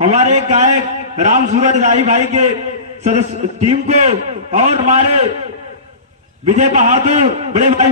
हमारे गायक राम सूरज राही भाई के सदस्य टीम को और हमारे विजय बहादुर बड़े भाई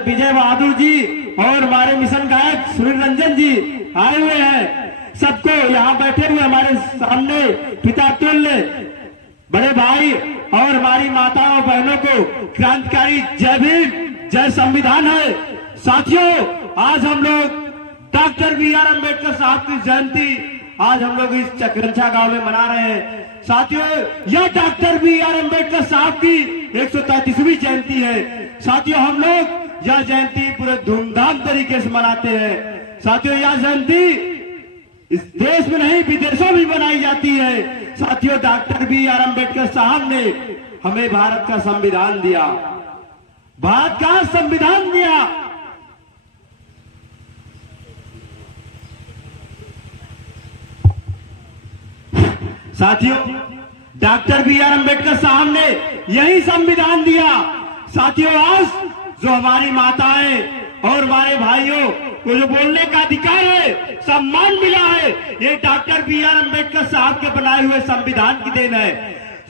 विजय बहादुर जी और हमारे मिशन गायक सुनील रंजन जी आए हुए हैं। सबको यहाँ बैठे हुए हमारे सामने पिता तुल्य बड़े भाई और हमारी माताओं बहनों को क्रांतिकारी जय भीम जय संविधान है। साथियों, आज हम लोग डॉक्टर बी.आर. अम्बेडकर साहब की जयंती आज हम लोग इस चकरंछा गांव में मना रहे हैं। साथियों, यह डॉक्टर बी.आर. अम्बेडकर साहब की 133वीं जयंती है। साथियों, हम लोग यह जयंती पूरे धूमधाम तरीके से मनाते हैं। साथियों, यह जयंती इस देश में नहीं विदेशों में मनाई जाती है। साथियों, डॉक्टर बी.आर. अम्बेडकर साहब ने हमें भारत का संविधान दिया। भारत का संविधान दिया। साथियों, डॉक्टर बी.आर. अम्बेडकर साहब ने यही संविधान दिया। साथियों, आज जो हमारी माताएं और हमारे भाइयों को जो बोलने का अधिकार है, सम्मान मिला है, ये डॉक्टर बी.आर. अम्बेडकर साहब के बनाए हुए संविधान की देन है।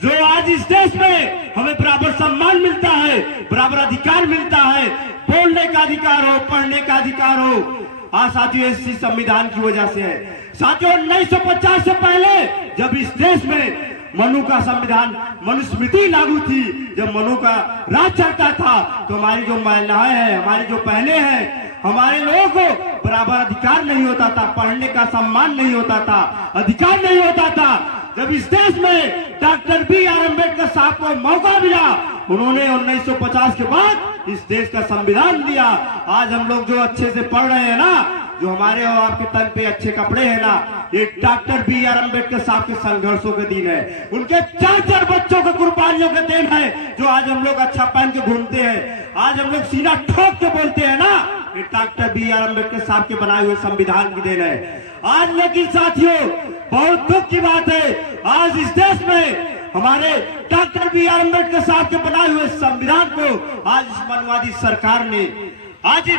जो आज इस देश में हमें बराबर सम्मान मिलता है, बराबर अधिकार मिलता है, बोलने का अधिकार हो, पढ़ने का अधिकार हो, आज साथियों इसी संविधान की वजह से है। साथियों, 1950 से पहले जब इस देश में मनु का संविधान मनुस्मृति लागू थी, जब मनु का राज चलता था, तो हमारी जो महिलाएं हैं, हमारी जो बहनें हैं, हमारे लोगों को बराबर अधिकार नहीं होता था, पढ़ने का सम्मान नहीं होता था, अधिकार नहीं होता था। जब इस देश में डॉक्टर बी.आर. अम्बेडकर साहब को मौका मिला, उन्होंने 1950 के बाद इस देश का संविधान दिया। आज हम लोग जो अच्छे से पढ़ रहे हैं ना, जो हमारे और आपके तन पे अच्छे कपड़े हैं ना, ये डॉक्टर बी.आर. अम्बेडकर साहब के संघर्षों के दिन है। उनके 4 बच्चों के कुर्बानियों के दिन है, जो आज हम लोग अच्छा पहन के घूमते हैं, आज हम लोग सीना ठोक के बोलते हैं ना, ये डॉक्टर बी.आर. अम्बेडकर साहब के बनाए हुए संविधान की देन है। आज लेकिन साथियों, बहुत दुख की बात है, आज इस देश में हमारे डॉक्टर बी.आर. अम्बेडकर साहब के बनाए हुए संविधान को आज इस मनवादी सरकार ने आज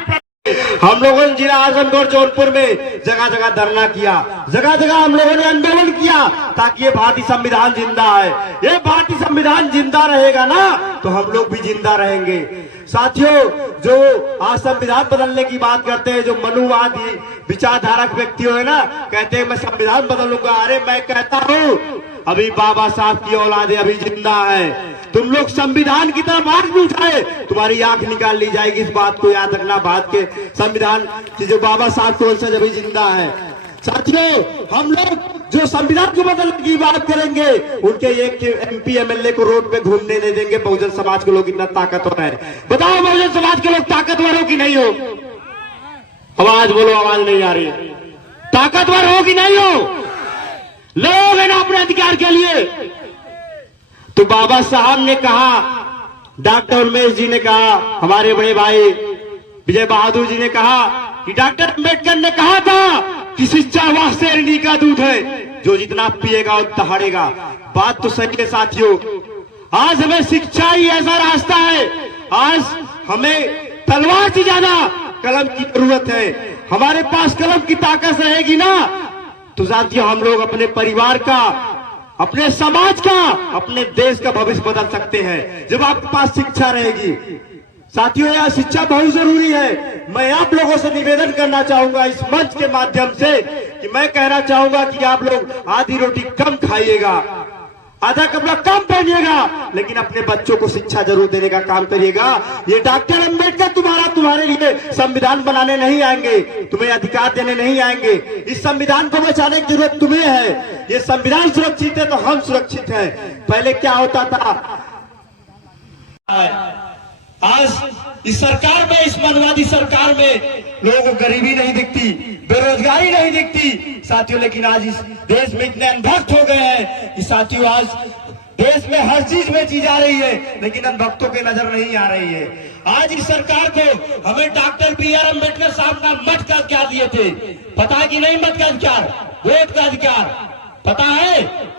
हम लोगों ने जिला आजमगढ़ जौनपुर में जगह जगह धरना किया, जगह जगह हम लोगों ने आंदोलन किया, ताकि ये भारतीय संविधान जिंदा है। ये भारतीय संविधान जिंदा रहेगा ना, तो हम लोग भी जिंदा रहेंगे। साथियों, जो आज संविधान बदलने की बात करते हैं, जो मनुवादी विचारधारक व्यक्ति है ना, कहते हैं मैं संविधान बदलूंगा। अरे मैं कहता हूँ, अभी बाबा साहब की औलादे अभी जिंदा है। तुम लोग संविधान की तरफ आंख भी उठाए, तुम्हारी आंख निकाल ली जाएगी। इस बात को याद रखना, भारत के संविधान की जो बाबा साहब की वंशज अभी जिंदा है। साथियों, हम लोग जो संविधान को बदलने की बात करेंगे, उनके एक MP MLA को रोड पे घूमने नहीं देंगे। बहुजन समाज के लोग इतना ताकतवर है। बताओ, बहुजन समाज के लोग ताकतवर हो कि नहीं हो? आवाज बोलो, आवाज नहीं आ रही है। ताकतवर हो कि नहीं हो? लोग है ना अपने अधिकार के लिए। तो बाबा साहब ने कहा, डॉक्टर उमेश जी ने कहा, हमारे बड़े भाई विजय बहादुर जी ने कहा कि डॉक्टर अम्बेडकर ने कहा था कि शिक्षा वह शेरनी का दूध है, जो जितना पिएगा उतना दहाड़ेगा। बात तो सही है साथियों। आज हमें शिक्षा ही ऐसा रास्ता है। आज हमें तलवार से ज्यादा कलम की जरूरत है। हमारे पास कलम की ताकत रहेगी ना, तो साथियों हम लोग अपने परिवार का, अपने समाज का, अपने देश का भविष्य बदल सकते हैं, जब आपके पास शिक्षा रहेगी। साथियों, यह शिक्षा बहुत जरूरी है। मैं आप लोगों से निवेदन करना चाहूंगा इस मंच के माध्यम से, कि मैं कहना चाहूंगा कि आप लोग आधी रोटी कम खाइएगा, आधा कपड़ा कम पहनिएगा, लेकिन अपने बच्चों को शिक्षा जरूर देने का काम करिएगा। ये डॉक्टर अम्बेडकर तुम्हारे लिए संविधान बनाने नहीं आएंगे, तुम्हें अधिकार देने नहीं आएंगे। इस संविधान को बचाने की जरूरत तुम्हें है। ये संविधान सुरक्षित है तो हम सुरक्षित हैं। पहले क्या होता था, आज इस सरकार में, इस मनवादी सरकार में लोगों को गरीबी नहीं दिखती, बेरोजगारी नहीं दिखती साथियों। लेकिन आज इस देश में इतने अनभक्त हो गए हैं कि साथियों, आज देश में हर चीज बेची जा रही है, लेकिन अनभक्तों के नजर नहीं आ रही है। आज इस सरकार को हमें डॉक्टर बी.आर. अम्बेडकर साहब का मत का अधिकार दिए थे, पता है कि नहीं? मत का अधिकार, वोट का अधिकार, पता है?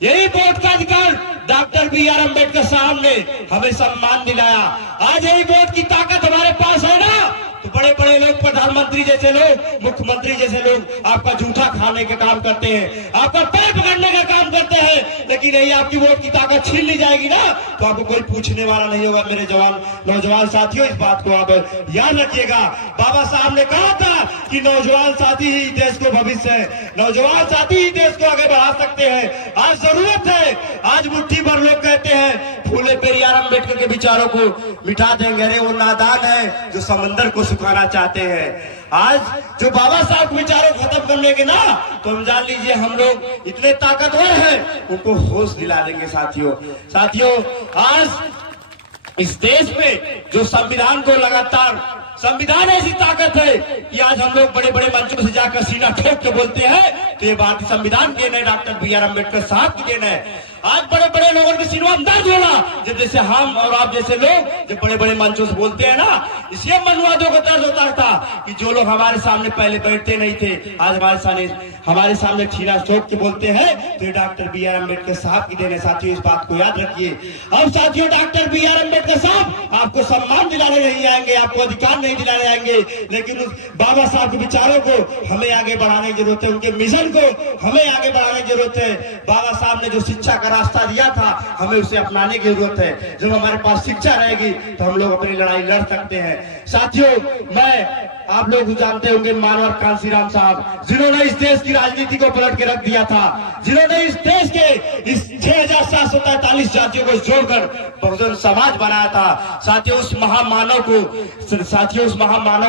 यही वोट का अधिकार डॉक्टर बी.आर. अम्बेडकर साहब ने हमें सम्मान दिलाया। आज यही वोट की ताकत हमारे पास है ना, तो बड़े बड़े लोग, प्रधानमंत्री जैसे लोग, मुख्यमंत्री जैसे लोग आपका जूठा खाने का काम करते हैं, आपका पैर पकड़ने का काम करते हैं, लेकिन यही आपकी वोट की ताकत छीन ली जाएगी ना तो आपको कोई पूछने वाला नहीं होगा। मेरे जवान नौजवान साथियों, इस बात को आप याद रखिएगा। बाबा साहब ने कहा था कि नौजवान साथी ही देश को भविष्य है, नौजवान साथी ही देश को आगे बढ़ा सकते हैं। आज जरूरत है, आज मुट्ठी भर लोग कहते हैं फूले पेरियार अम्बेडकर के विचारों को मिटा देंगे। अरे वो नादान है जो समंदर को सुखाना चाहते हैं। आज जो बाबा साहब के विचारों खत्म करने के ना तो हम जान लीजिए हम लोग इतने ताकतवर हैं, उनको होश दिला देंगे। साथियों आज इस देश में जो संविधान को लगातार, संविधान ऐसी ताकत है कि आज हम लोग बड़े बड़े मंचों से जाकर सीना ठोक के बोलते हैं तो ये भारतीय संविधान की देन है, डॉक्टर बी.आर. अम्बेडकर साहब की देन है। आज बड़े बड़े लोगों के सिरवा में दर्द होला जब जैसे हम और आप जैसे लोग जब बड़े बड़े मंचों से बोलते हैं ना, इसलिए मनुवादियों का दर्द होता था कि जो लोग हमारे सामने पहले बैठते नहीं थे आज हमारे सामने छीना ठोक के बोलते हैं तो डॉक्टर बी.आर. अम्बेडकर साहब की देन है। साथियों इस बात को याद रखिए। अब साथियों डॉक्टर बी.आर. अम्बेडकर साहब आपको सम्मान दिलाने नहीं आएंगे, आपको अधिकार नहीं दिलाने आएंगे, लेकिन उस बाबा साहब के विचारों को हमें आगे बढ़ाने की जरूरत है, उनके मिशन को हमें आगे बढ़ाने की जरूरत है। बाबा साहब ने जो शिक्षा का रास्ता दिया था हमें उसे अपनाने की जरूरत है। जब हमारे पास शिक्षा रहेगी तो हम लोग अपनी लड़ाई लड़ सकते हैं। साथियों मैं आप लोग जानते होंगे मानवर कांसीराम साहब, जिन्होंने इस देश की राजनीति को पलट के रख दिया था, जिन्होंने इस देश के इस 6743 जातियों को जोड़कर बहुजन समाज बनाया था। साथियों उस महामानव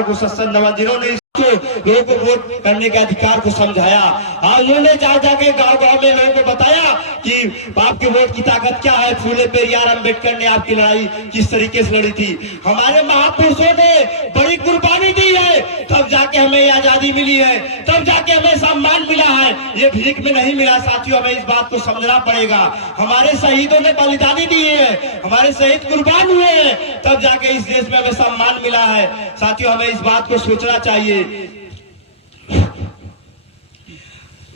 को सत्संग नवा, जिन्होंने लोगों को वोट करने के अधिकार को समझाया। उन्होंने जाके गांव-गांव में लोगों को बताया कि आपके वोट की ताकत क्या है। फूले पेरियार अम्बेडकर ने आपकी लड़ाई किस तरीके से लड़ी थी। हमारे महापुरुषों ने बड़ी कुर्बानी दी है, तब जाके हमें आजादी मिली है, तब जाके हमें सम्मान मिला है, ये भीख में नहीं मिला। साथियों हमें इस बात को समझना पड़ेगा। हमारे शहीदों ने बलिदानी दी है, हमारे शहीद कुर्बान हुए हैं, तब जाके इस देश में हमें सम्मान मिला है। साथियों हमें इस बात को सोचना चाहिए।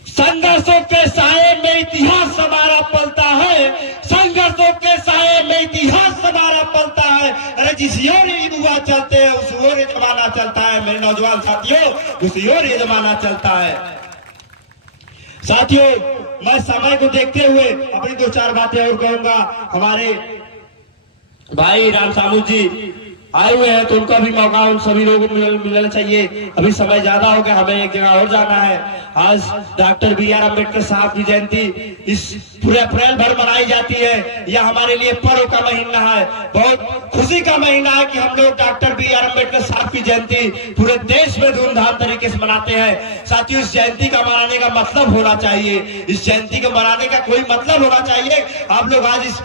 संघर्षों के साए में इतिहास हमारा पलता है, संघर्षों के साए में इतिहास हमारा पलता है। अरे जिस ओर ये युवा चलते हैं उस ओर ये जमाना चलता है। मेरे नौजवान साथियों उस ओर ये जमाना चलता है। साथियों मैं समय को देखते हुए अपनी 2-4 बातें और कहूंगा। हमारे भाई राम सामू जी आए हुए हैं तो उनका भी मौका उन सभी लोगों को मिलना चाहिए। अभी समय ज्यादा हो गया, हमें एक जगह और जाना है। आज डॉक्टर बी.आर. अम्बेडकर साहब की जयंती इस पूरे अप्रैल भर मनाई जाती है। यह हमारे लिए पर्व का महीना है, बहुत खुशी का महीना है कि हम लोग डॉक्टर बी.आर. अम्बेडकर साहब की जयंती पूरे देश में धूमधाम तरीके से मनाते हैं। साथियों इस जयंती का मनाने का मतलब होना चाहिए, इस जयंती को मनाने का कोई मतलब होना चाहिए। आप लोग आज इस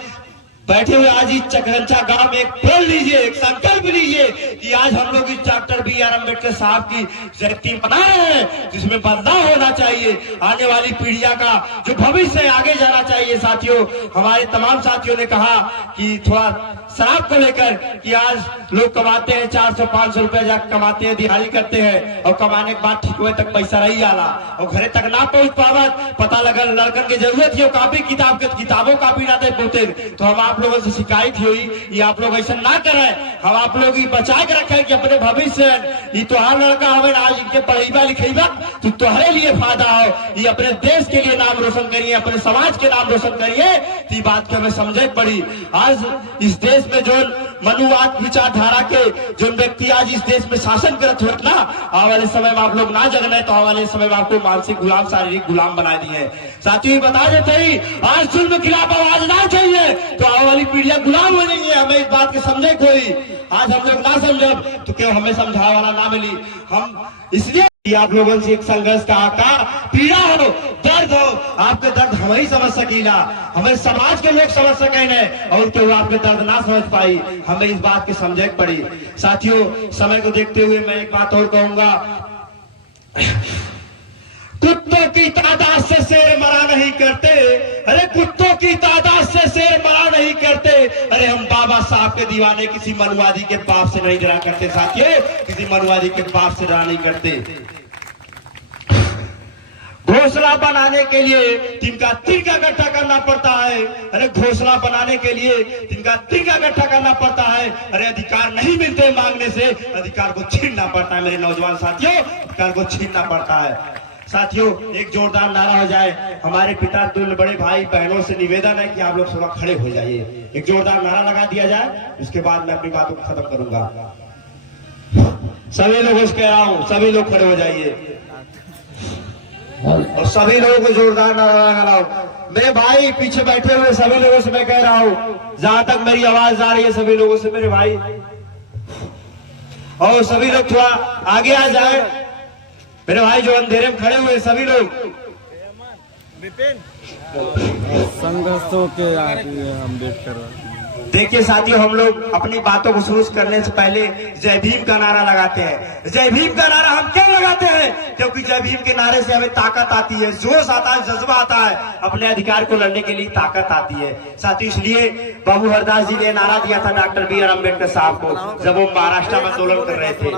बैठे हुए आज इस चकरंचा गांव में एक प्रण लीजिए, एक संकल्प लीजिए कि आज हम लोग इस डॉक्टर बी.आर. अम्बेडकर साहब की जयंती मना रहे हैं, जिसमें बदलाव होना चाहिए। आने वाली पीढ़ियां का जो भविष्य है आगे जाना चाहिए। साथियों हमारे तमाम साथियों ने कहा कि थोड़ा शराब को लेकर कि आज लोग कमाते हैं 400-500 रुपए जाकर कमाते हैं, दिहाड़ी करते हैं और कमाने के बाद ठीक हुए तक पैसा रही आला और घरे तक ना पहुंच पावत। पता लगल लड़कन की जरूरत है कापी किताब के, किताबों कापी ना दे पोते। तो हम आप लोगों से शिकायत हुई ये आप लोग ऐसा ना करें, हम आप लोग बचा के रखें कि अपने भविष्य ये तुहार लड़का हमें आज इनके पढ़ेगा लिखेगा तो तुम्हारे लिए फायदा हो, ये अपने देश के लिए नाम रोशन करिए, अपने समाज के नाम रोशन करिए। तो ये बात को हमें समझे पड़ी। आज इस देश में जो मनुवाद विचारधारा के जो व्यक्ति आज इस देश में शासन करते हो ना, आने वाले समय में आप लोग ना जगने तो आने वाले समय में आपको मानसिक गुलाम, शारीरिक गुलाम बना दिए। साथियों बता देते ही आज जुल्म के खिलाफ आवाज ना चाहिए तो आने वाली पीढ़ियां गुलाम हो जाएंगी। हमें इस बात के समझे कोई, आज हम लोग ना समझब तो क्यों हमें समझाने वाला ना मिली। हम इसलिए आप लोगों से एक संघर्ष का पीड़ा हो, दर्द हो, आपके दर्द हम ही समझ सकीला, हमें समाज के लोग समझ सके न और क्यों आपके दर्द ना समझ पाई, हमें इस बात की समझे पड़ी। साथियों समय को देखते हुए मैं एक बात और कहूंगा, कुत्तों की तादाद से शेर मरा नहीं करते। अरे कुत्तों की तादाद से शेर मरा नहीं करते। अरे हम बाबा साहब के दीवाने किसी मनुवादी के बाप से नहीं डरा करते। साथियों किसी मनुवादी के बाप से डरा नहीं करते। घोसला बनाने के लिए तिनका इकट्ठा करना करना पड़ता है, अरे घोंसला बनाने के लिए तिनका तिनका इकट्ठा करना पड़ता है। अरे अधिकार नहीं मिलते मांगने से, अधिकार को छीनना पड़ता है। मेरे नौजवान साथियों, अधिकार को छीनना पड़ता है। साथियों, एक जोरदार नारा हो जाए। हमारे पिता तुल्य बड़े भाई बहनों से निवेदन है कि आप लोग थोड़ा खड़े हो जाइए। एक जोरदार नारा लगा दिया जाए, उसके बाद मैं अपनी बातों को खत्म करूंगा। सभी लोगों से कह रहा हूं, सभी लोग खड़े हो जाइए और सभी लोगों को जोरदार नारा लगा रहा हूं। मेरे भाई पीछे बैठे हुए सभी लोगों से मैं कह रहा हूं, जहां तक मेरी आवाज आ रही है सभी लोगों से मेरे भाई, और सभी लोग थोड़ा आगे आ जाए। मेरे भाई जो अंधेरे में खड़े हुए सभी लोग संघर्षों के आगे हम वेट कर रहे हैं। देखिए साथियों, हम लोग अपनी बातों को शुरू करने से पहले जय भीम का नारा लगाते हैं। जय भीम का नारा हम क्यों लगाते हैं? क्योंकि जय भीम के नारे से हमें ताकत आती है, जोश आता है, जज्बा आता है, अपने अधिकार को लड़ने के लिए ताकत आती है। साथियों, इसलिए बाबू हरदास जी ने नारा दिया था डॉक्टर बी आर अम्बेडकर साहब को, जब वो महाराष्ट्र में आंदोलन कर रहे थे।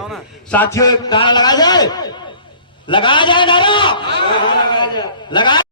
साथियों, नारा लगाया जाए, लगाया जाए नारा, लगाया।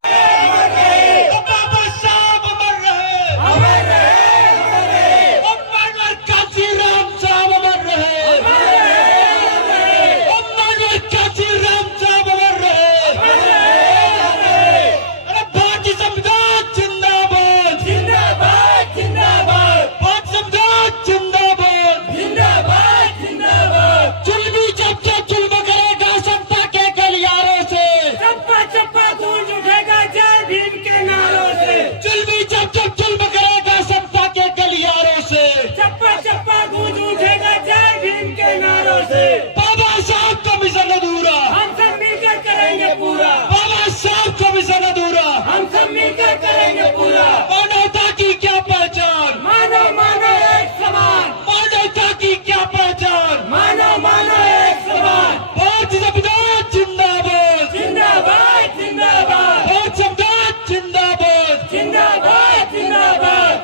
मानवता की क्या पहचान, मानो मानो एक समान, मानवता की क्या पहचान, मानो मानो एक समान। भारतीय संविधान जिंदाबाद, जिंदाबाद जिंदाबाद, भारतीय संविधान जिंदाबाद, जिंदाबाद जिंदाबाद।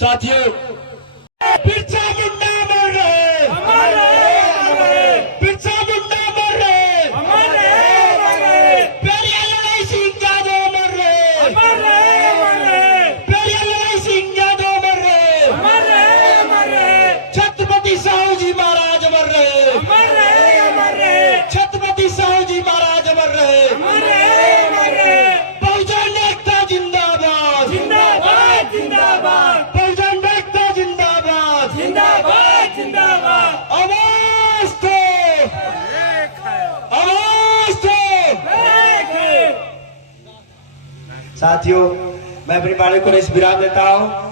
साथियों, बिरसा मुंडा मर रहे, हमारे बिरसा मुंडा मर रहे, हमारे पेरियार लड़ाई सिंह यादव मर रहे, हमारे पेरियार लड़ाई सिंह यादव मर रहे, हमारे छत्रपति साहू जी महाराज मर रहे, हमारे छत्रपति साहू जी महाराज मर रहे, हमारे बहुजन एकता जिंदाबाद, जिंदाबाद जिंदाबाद, बहुजन एकता जिंदाबाद, जिंदाबाद जिंदाबाद। आवाज दो, आवाज दो। साथियों, मैं अपनी बाणी को इस विराम देता हूं।